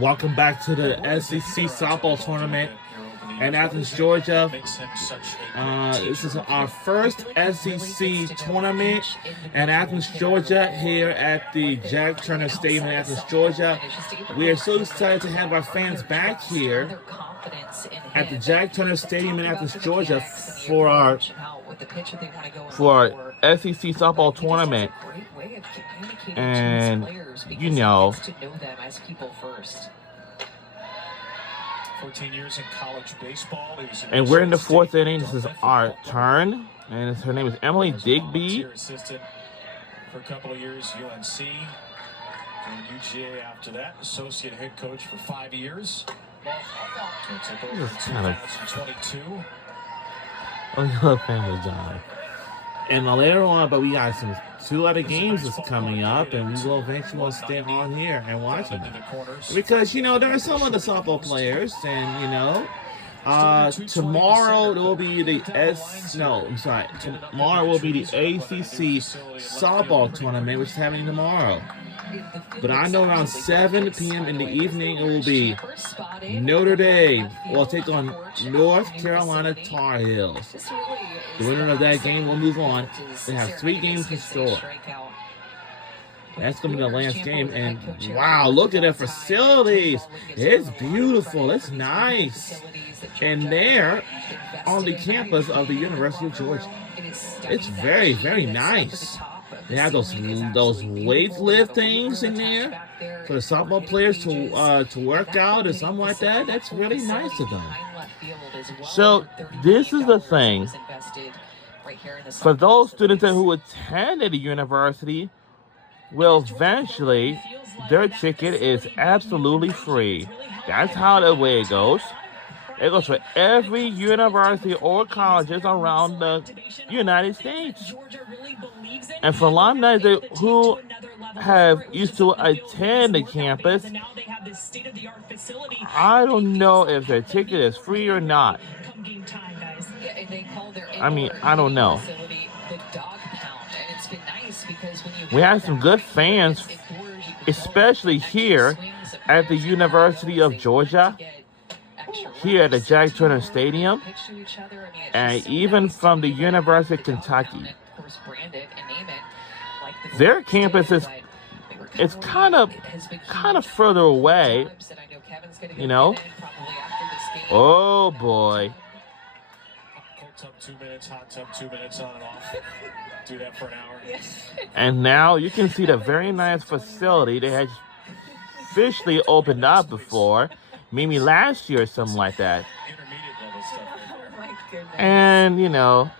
Welcome back to the SEC softball tournament in Athens, Georgia. This is our first SEC tournament in Athens, Georgia, here at the Jack Turner Stadium in Athens, Georgia. We are so excited to have our fans back here at the Jack Turner Stadium in Athens, Georgia for our SEC softball tournament. And, you know, 14 years in college baseball. And we're in the fourth inning. This is our turn. And her name is Emily Digby. Assistant for a couple of years, UNC. Joined UGA after that. Associate head coach for 5 years. Took over in 2022. Oh, you love Family John. And later on, but we got some 2 other games that's coming up, and we will eventually stay on here and watch them. Because, you know, there are some of the softball players, and, you know, tomorrow there will be tomorrow will be the ACC softball tournament, which is happening tomorrow. But I know around 7 p.m. in the evening, it will be Notre Dame will take on North Carolina Tar Heels. The winner of that game will move on. They have 3 games in store. That's going to be the last game. And wow, look at the facilities. It's beautiful. It's nice. And they're on the campus of the University of Georgia. It's very, very nice. They have those weight-lift things in there for the softball players to work out or something like that. That's really nice of them. So this is the thing. For those students who attended the university, well, eventually their ticket is absolutely free. That's how the way it goes. It goes for every university or colleges around the United States. And for alumni who have used to attend the campus, I don't know if their ticket is free or not. I mean, I don't know. We have some good fans, especially here at the University of Georgia, here at the Jack Turner Stadium, and even from the University of Kentucky. Their campus is kind of further away, you know. Oh boy. Cold tub 2 minutes, hot tub 2 minutes, on and off. Do that for an hour. And now you can see the very nice facility they had officially opened up before, maybe last year or something like that. Intermediate level stuff. Oh my goodness. And, you know,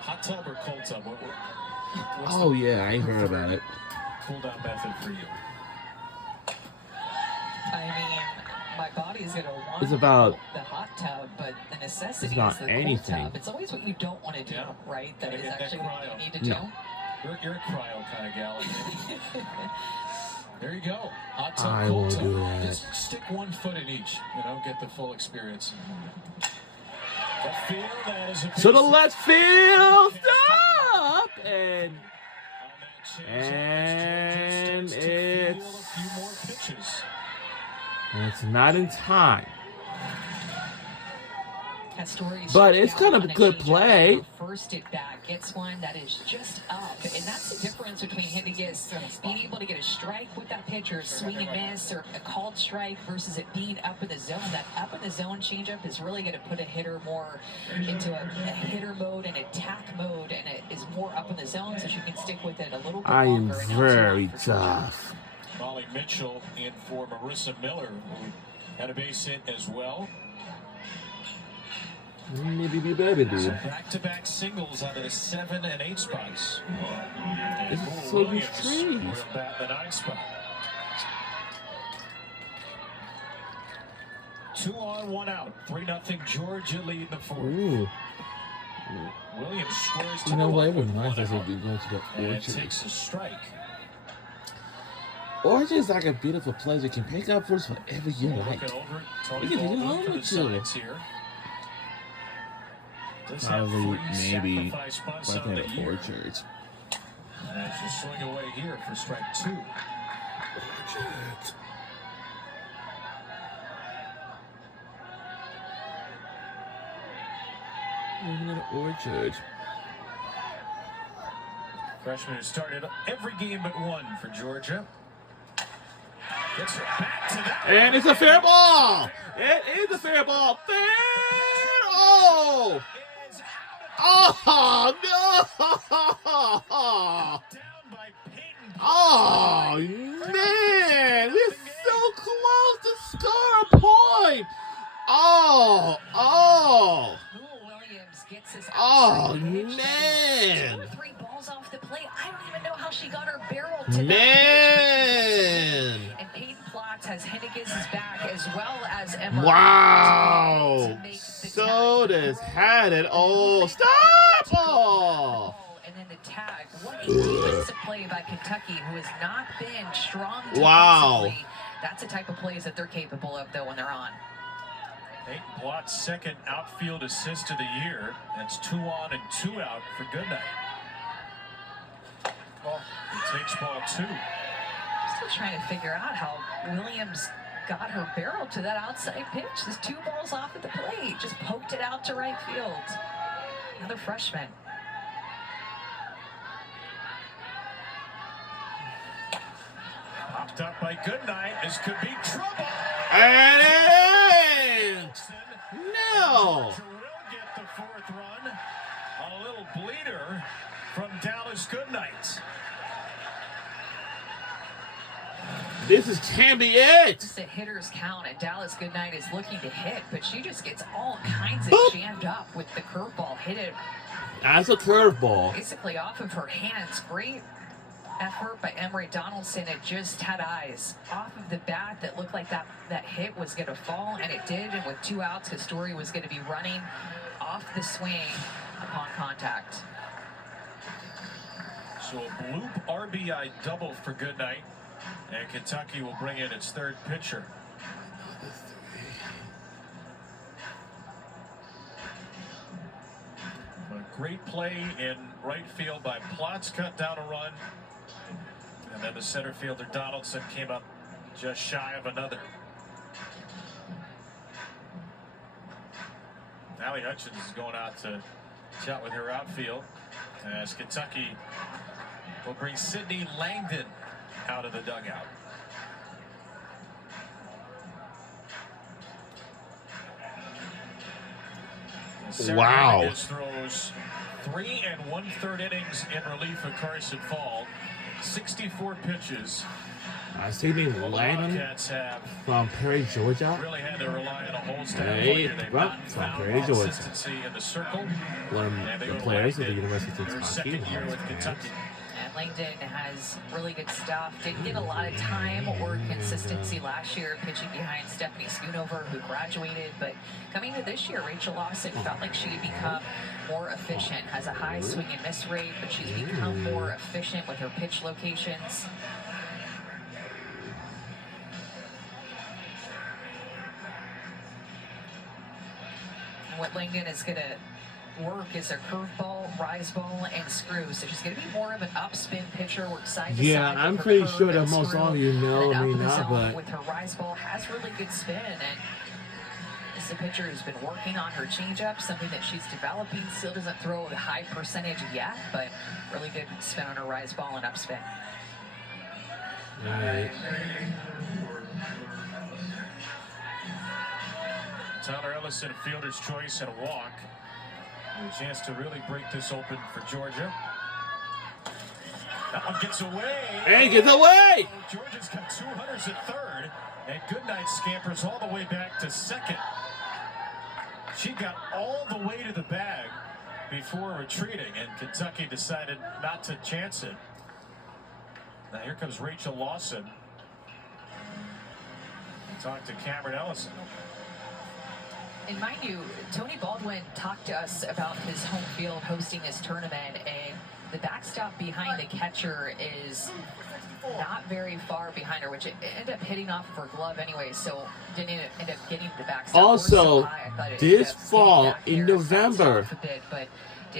Hot tub or cold tub? What's oh yeah, I heard about it. Cool down method for you. I mean, my body's gonna want It's about the hot tub, but the necessity it's about is the anything. cold tub. It's always what you don't want to do, right? That Gotta is get that actually what cryo. you need to do. No. You're a cryo kind of gal. There you go. Hot tub, I cold won't tub. do that. Just stick 1 foot in each. You know, get the full experience. The field as a So the left field stop, and it's not in time. But it's kind of a good play. First at bat gets one that is just up, and that's the difference between him being able to get a strike with that pitcher, swing and miss, or a called strike, versus it being up in the zone. That up in the zone changeup is really going to put a hitter more into a hitter mode and attack mode, and it is more up in the zone, so she can stick with it a little bit I am longer. very tough. Molly Mitchell in for Marissa Miller, who had a base hit as well. Maybe be better, dude. Back-to-back singles out of the 7 and 8 spots. This is so these trees. The 9 spot. 2 on, 1 out. 3-0 Georgia lead the 4th. Ooh. Williams squares to You know the what? It one was with nice 1 as out. if we go to the And orchard. takes a strike. Orchard is like a beautiful place. You can pick up fruits whatever you like. Looking over, Tony You can take it Baldwin home for the with you. sides here. Does have Probably, three maybe, sacrifice bunts right on there the at year. Orchard. That's to swing away here for strike 2. Orchard. Freshman who started every game but one for Georgia. Gets it back to that. And it's a fair ball. It is a fair ball. Fair. Oh. Oh no. Oh man, we're so close to score a point. Oh. Gets us Oh, man. 2 or 3 balls off the plate. I don't even know how she got her barrel to man. that. And Peyton Plotz has Hennigan's back as well as Emma. Wow. Soda's had it all. Stop! Oh. And then the tag. What a defensive play by Kentucky, who has not been strong defensively. Wow. That's the type of plays that they're capable of, though, when they're on. Peyton Plott's second outfield assist of the year. That's 2 on and 2 out for Goodnight. He takes ball 2. Still trying to figure out how Williams got her barrel to that outside pitch. There's 2 balls off at the plate. Just poked it out to right field. Another freshman. Popped up by Goodnight. This could be trouble. And no. Will get the 4th run. A little bleeder from Dallas Goodnight. This can be it. It's a hitter's count, and Dallas Goodnight is looking to hit, but she just gets all kinds of jammed up with the curveball. Hit it That's a curveball. basically off of her hands. Great effort by Emory Donaldson. It just had eyes off of the bat that looked like that hit was going to fall, and it did. And with 2 outs, Historia was going to be running off the swing upon contact. So a bloop RBI double for Goodnight, and Kentucky will bring in its 3rd pitcher. A great play in right field by Plotz, cut down a run. And then the center fielder Donaldson came up just shy of another. Allie Hutchins is going out to chat with her outfield as Kentucky will bring Sydney Langdon out of the dugout. Wow. Hernandez throws 3 1/3 innings in relief of Carson Fall. 64 pitches. Sydney Langdon Wildcats have from Perry, Georgia. really had to rely on a whole staff Hey, player. They've well, not from found Perry, Georgia. consistency in the circle. One And of they the go to players of the Langdon, University of their Kentucky. second year with Kentucky. And Langdon has really good stuff. Didn't get a lot of time or consistency last year pitching behind Stephanie Schoonover, who graduated. But coming to this year, Rachel Lawson felt like she had become more efficient. Has a high swing and miss rate, but she's become more efficient with her pitch locations. And what Langdon is going to work is her curveball, rise ball, and screw. So she's going to be more of an upspin pitcher, work side to side. Yeah, I'm with her pretty curve sure that and most screw. all of you know, And may up in the not, zone but with her rise ball has really good spin, and this is a pitcher who's been working on her changeup, something that she's developing. Still doesn't throw a high percentage yet, but really good spin on her rise ball and upspin. all right. Tyler Ellison, fielder's choice and a walk. A chance to really break this open for Georgia. That one gets away. Hey, get away! Georgia's got 2 hunters at 3rd, and Goodnight scampers all the way back to 2nd. She got all the way to the bag before retreating, and Kentucky decided not to chance it. Now here comes Rachel Lawson. Talk to Cameron Ellison. And mind you, Tony Baldwin talked to us about his home field hosting this tournament, and the backstop behind the catcher is not very far behind her, which it ended up hitting off of her glove anyway, so didn't end up getting the backstop. Also, I thought it this ended up fall hitting back in here, bounced November, off a bit, but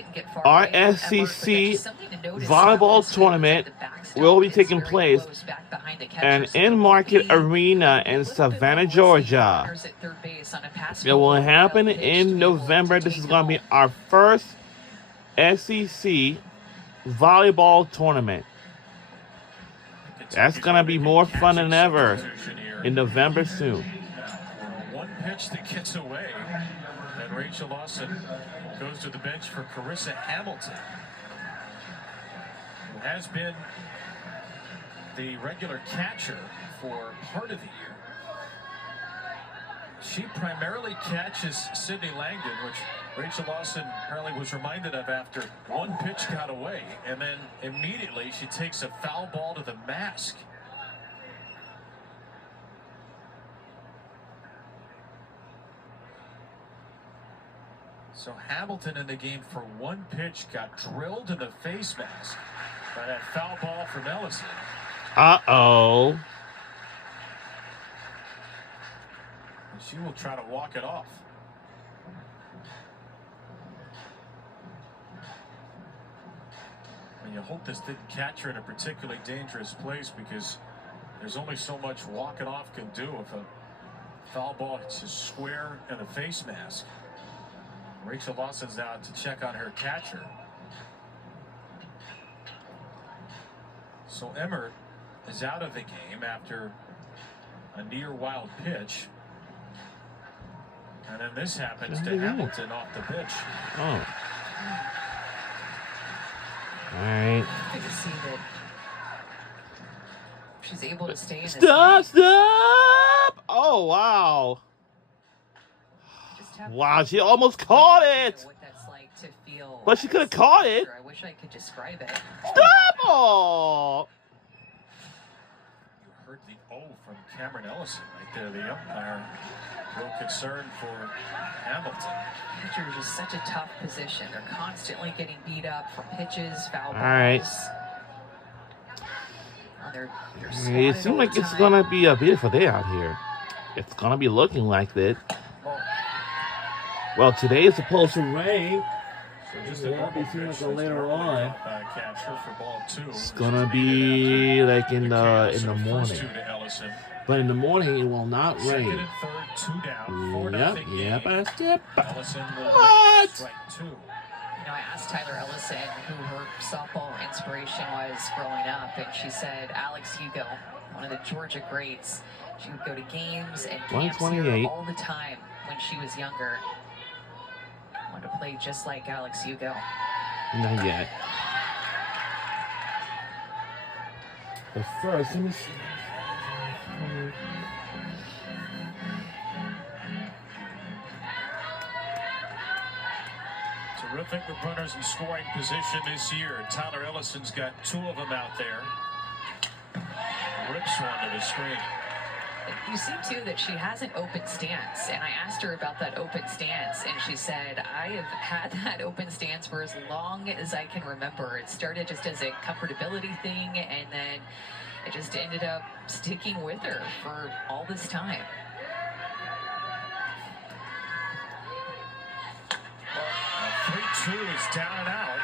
didn't get far our away from Emmer, but SEC there's something to notice volleyball about tournament the backstop will be is taking very place close back behind the catcher, an so there won't in-market be arena a in little bit Savannah, more risky for Georgia. runners at third base on a pass It will forward happen wild pitch to in be able November. to This take is it going to be home. our first SEC volleyball tournament. That's going to be more fun than ever in November soon. One pitch that gets away, and Rachel Lawson goes to the bench for Carissa Hamilton, who has been the regular catcher for part of the year. She primarily catches Sydney Langdon, which Rachel Lawson apparently was reminded of after one pitch got away, and then immediately she takes a foul ball to the mask. So Hamilton in the game for one pitch got drilled in the face mask by that foul ball from Ellison. Uh-oh. And she will try to walk it off. And you hope this didn't catch her in a particularly dangerous place, because there's only so much walking off can do if a foul ball hits you square in the face mask. Rachel Lawson's now to check on her catcher. So Emmer is out of the game after a near wild pitch. And then this happens to Hamilton off the pitch. Oh. All right. Good to see that she's able to stay in this Stop! game. Stop! Oh, wow. Just have Wow, she almost caught it. what that's like to feel. But she could have caught it. I wish I could describe it. Stop! Oh. You heard the O from Cameron Ellison right there. The umpire, real concern for Hamilton. Pitcher is just such a tough position. They're constantly getting beat up from pitches, foul balls. All right. Oh, they're It swatted seems all like the it's time. gonna be a beautiful day out here. It's gonna be looking like that. Well, today is supposed to rain. So just Yeah, a normal be seeing pitch it that's later normally on. Catcher for ball two. It's gonna be like in the morning. But in the morning, it will not Second rain. and third, 2 down, 4-0 Yep, game. yep. Ellison will What? strike two. You know, I asked Tyler Ellison who her softball inspiration was growing up, and she said Alex Hugo, one of the Georgia greats. She would go to games and camps here 128. all the time when she was younger. Wanted to play just like Alex Hugo. Not yet. But first, let me see. Terrific with runners in scoring position this year. Tyler Ellison's got 2 of them out there. Rips one to the screen. You see, too, that she has an open stance, and I asked her about that open stance, and she said, I have had that open stance for as long as I can remember. It started just as a comfortability thing, and then it just ended up sticking with her for all this time. 3-2 is down and out.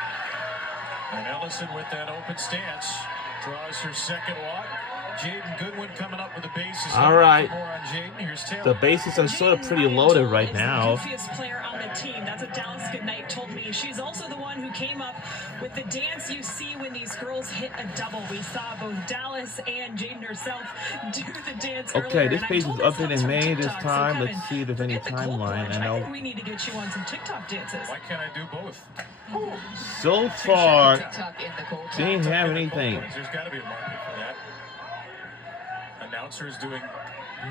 And Ellison with that open stance draws her second walk. Jaden Goodwin coming up with the bases. All right. More on Jaden. Here's Taylor. The bases are sort of pretty loaded right now. The goofiest player on the team. That's what Dallas Goodnight told me. She's also the one who came up with the dance you see when these girls hit a double. We saw both Dallas and Jaden herself do the dance Okay, earlier, this and I page is told myself updated in from May this TikTok, so time. Kevin, Let's see if there's any forget the cold timeline. plunge. I I know think we need to get you on some TikTok dances. Why can't I do both? so far, TikTok in the cold they didn't have In the anything. cold plunge, there's got to be a market for that. Announcers doing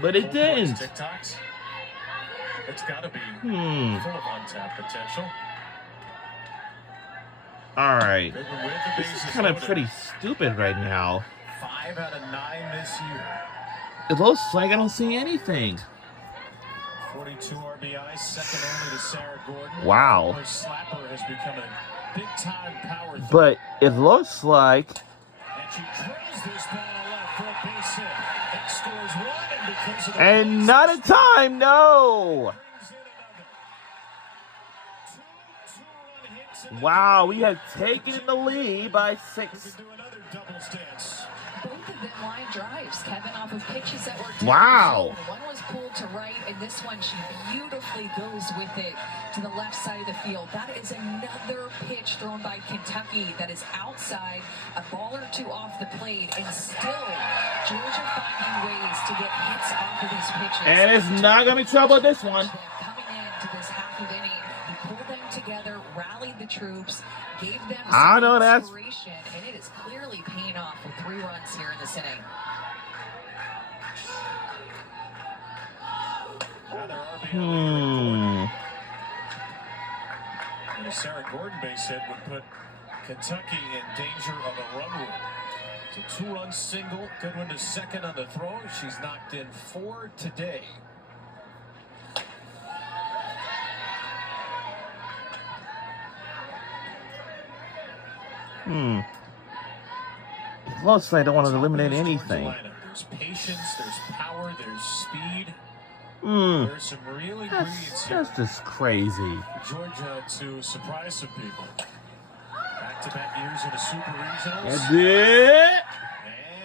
But it cold plunge didn't. TikToks. It's got to be Hmm. full of untapped potential. All right. Goodwin with the This is bases kind of loaded. pretty stupid right now. 5 out of 9 this year. It looks like I don't see anything. 42 RBI, second only to Sarah Gordon. Wow. Her slapper has become a big-time power threat. But it looks like And she drills this ball left for a base hit. That scores one, and because of the and not a time, no. brings in another. 2 two-run hits in Wow, we have taken the lead by 6. Do another double stance. Both of them line drives, Kevin, off of pitches that were Wow. One was pulled to right, and this one she beautifully goes with it to the left side of the field. That is another pitch thrown by Kentucky that is outside, a ball or two off the plate, and still Georgia finding ways to get hits off of these pitches. And it's not going to be trouble with this one. Coming into this half of inning, he pulled them together, rallied the troops, gave them I some know that's inspiration, and it is clearly paying off with 3 runs here in this inning. And a Sarah Gordon base hit would put Kentucky in danger of a run rule. It's a 2-run single. Goodwin to second on the throw. She's knocked in 4 today. Looks like I don't want to eliminate anything. There's patience, there's power, there's speed. There's some real ingredients here. That's just crazy. Georgia to surprise some people. Back-to-back years in the Super Regionals. That's it.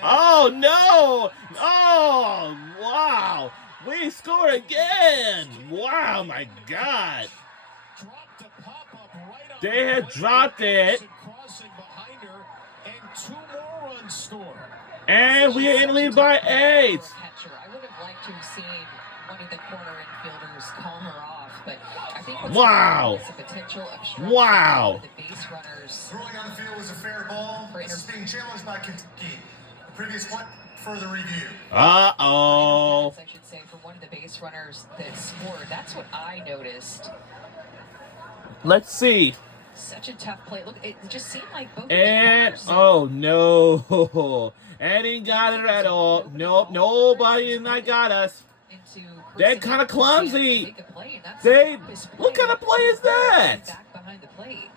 Oh, no. Oh, wow. We score again. Wow, my God. They had dropped it. And we are in the lead by 8. I would have liked to have seen one of the corner infielders call her off, but I think what's wow. the potential of wow. the base runners. Throwing on the field was a fair ball. This is being challenged by Kentucky. The previous one, further review. Uh-oh. I should say, for one of the base runners that scored. That's what I noticed. Let's see. Such a tough play. Look, it just seemed like both. And oh no, and he got it at all. Nope, nobody in that got us. They're kind of clumsy. They, what kind of play is that? Back behind the plate.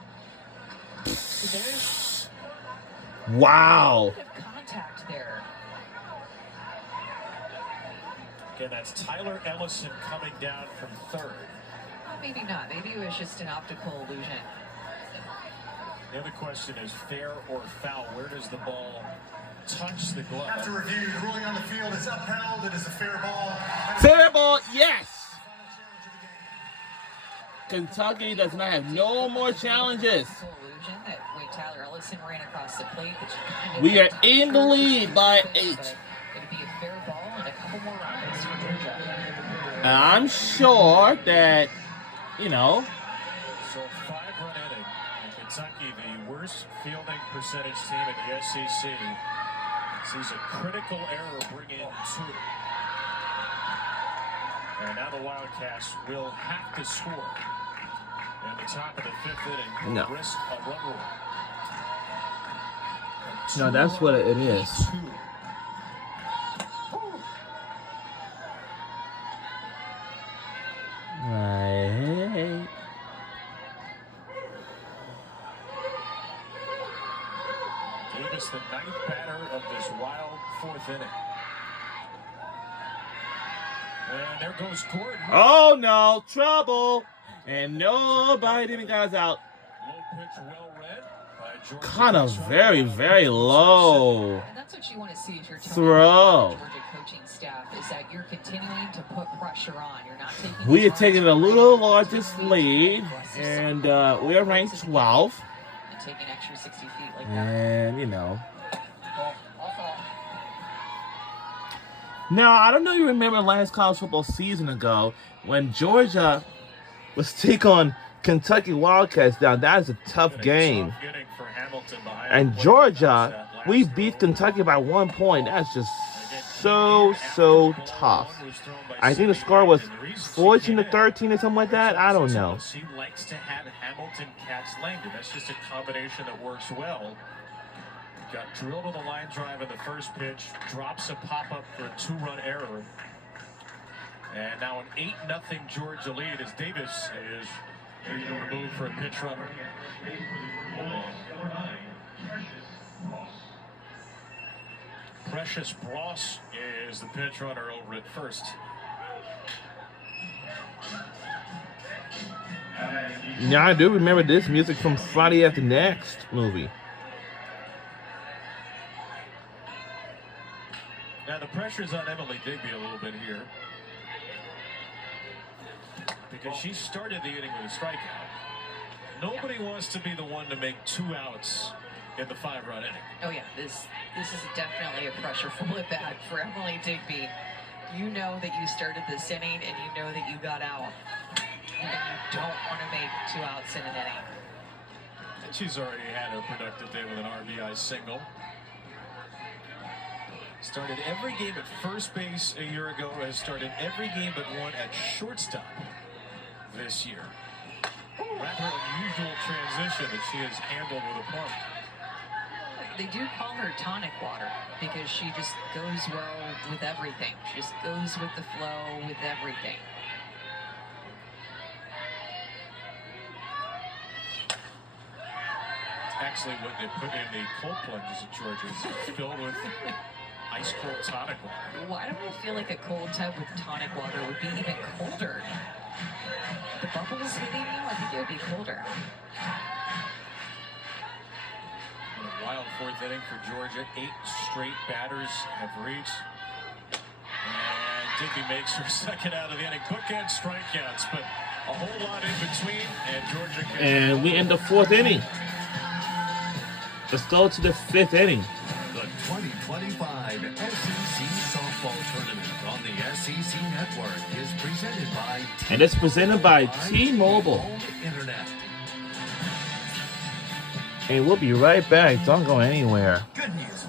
Wow. Contact there. Again, that's Tyler Ellison coming down from third. Maybe not. Maybe it was just an optical illusion. The other question is fair or foul. Where does the ball touch the glove? After review, the ruling on the field is upheld. It is a fair ball. Fair ball, yes. Kentucky does not have no more challenges. Tyler Ellison ran across the plate. We are in the lead by 8. It'd be a fair ball and a couple more runs for Georgia. I'm sure that, you know. So 5-run inning. Kentucky, the worst fielding percentage team in the SEC, sees a critical error bring in 2. And now the Wildcats will have to score. At the top of the 5th inning, no. Risk a run rule. No, that's what it is. 2. Right. Davis, the 9th batter of this wild 4th inning. And there goes Gordon. Oh no, trouble. And nobody even got us out. Low pitch, well read by Georgia. Kind of very, very low. And that's what you want to see if you're throw. The Georgia coaching staff is that you're continuing to put pressure on. You're not taking. We are taking a little largest lead, and we are ranked 12th. And taking extra 60 feet like that. And you know. Now I don't know if you remember last college football season ago when Georgia was take on Kentucky Wildcats down. That is a tough game. And Georgia, we beat Kentucky by 1 point. That's just so tough. I think the score was 14-13 or something like that. I don't know. She likes to have Hamilton catch Langdon. That's just a combination that works well. Got drilled with a line drive in the first pitch. Drops a pop-up for a 2-run error. And now an 8-0 Georgia lead as Davis is removed for a pitch runner. Precious Bross is the pitch runner over at first. Yeah, I do remember this music from Friday After Next movie. Now the pressure's on Emily Digby a little bit here, because she started the inning with a strikeout. Nobody wants to be the one to make 2 outs in the 5-run inning. Oh yeah, this is definitely a pressureful at bat for Emily Digby. You know that you started this inning and you know that you got out. And you don't want to make 2 outs in an inning. And she's already had a productive day with an RBI single. Started every game at first base a year ago, has started every game but one at shortstop this year. Rather unusual transition that she has handled with a pump. They do call her tonic water because she just goes well with everything. She just goes with the flow with everything. Actually, what they put in the cold plunges at Georgia is filled with ice cold tonic water. Why do I feel like a cold tub with tonic water would be even colder? The bubbles hitting you, I think it would be colder. A wild 4th inning for Georgia. 8 straight batters have reached. And Digby makes her second out of the inning. Bookend strikeouts, but a whole lot in between. And Georgia can... And we end the 4th inning. Let's go to the 5th inning. The 2025 SEC Softball Tournament on the SEC Network is presented by And it's presented by T-Mobile. Internet. And we'll be right back. Don't go anywhere. Good news.